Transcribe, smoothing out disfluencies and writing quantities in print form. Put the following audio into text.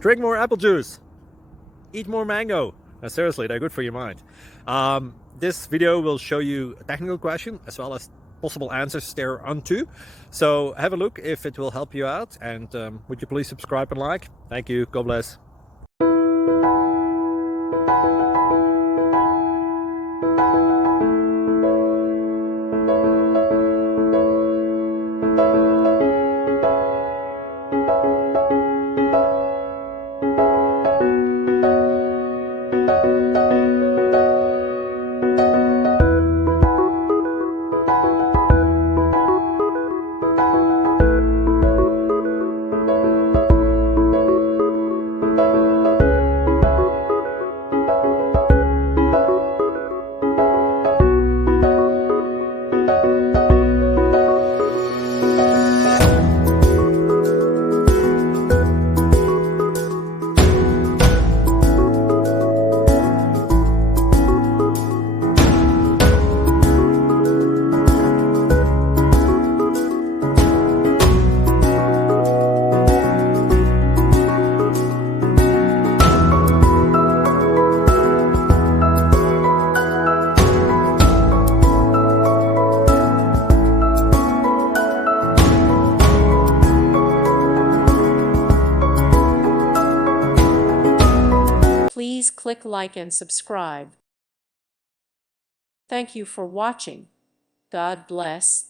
Drink more apple juice. Eat more mango. Now, seriously, they're good for your mind. This video will show you a technical question as well as possible answers thereunto. So have a look if it will help you out, and would you please subscribe and like? Thank you. God bless. Please click like and subscribe. Thank you for watching. God bless.